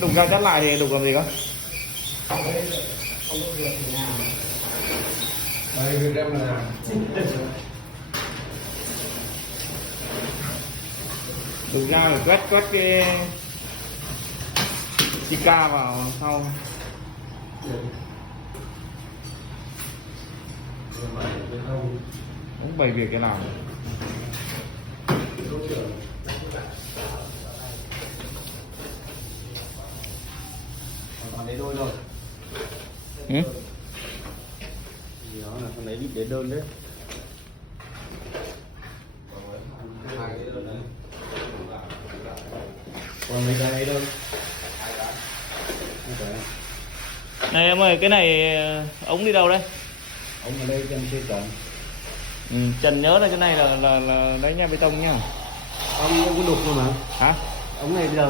Đục ra chắt lại thì đục làm gì cơ? Đây việc em là Đục ra rồi quét cái Chica vào sau. Cũng bày việc cái nào. còn lấy đôi rồi. Ừ? Đó là con đấy bị đến đơn đấy. Còn mấy cái ấy đâu. Này em ơi, cái này ống đi đâu đây? Ông ở đây trên trên trần. Ừ, Trần nhớ là cái này là lấy nha bê tông nhá. Ông có đục rồi mà. Hả? Ống này bây giờ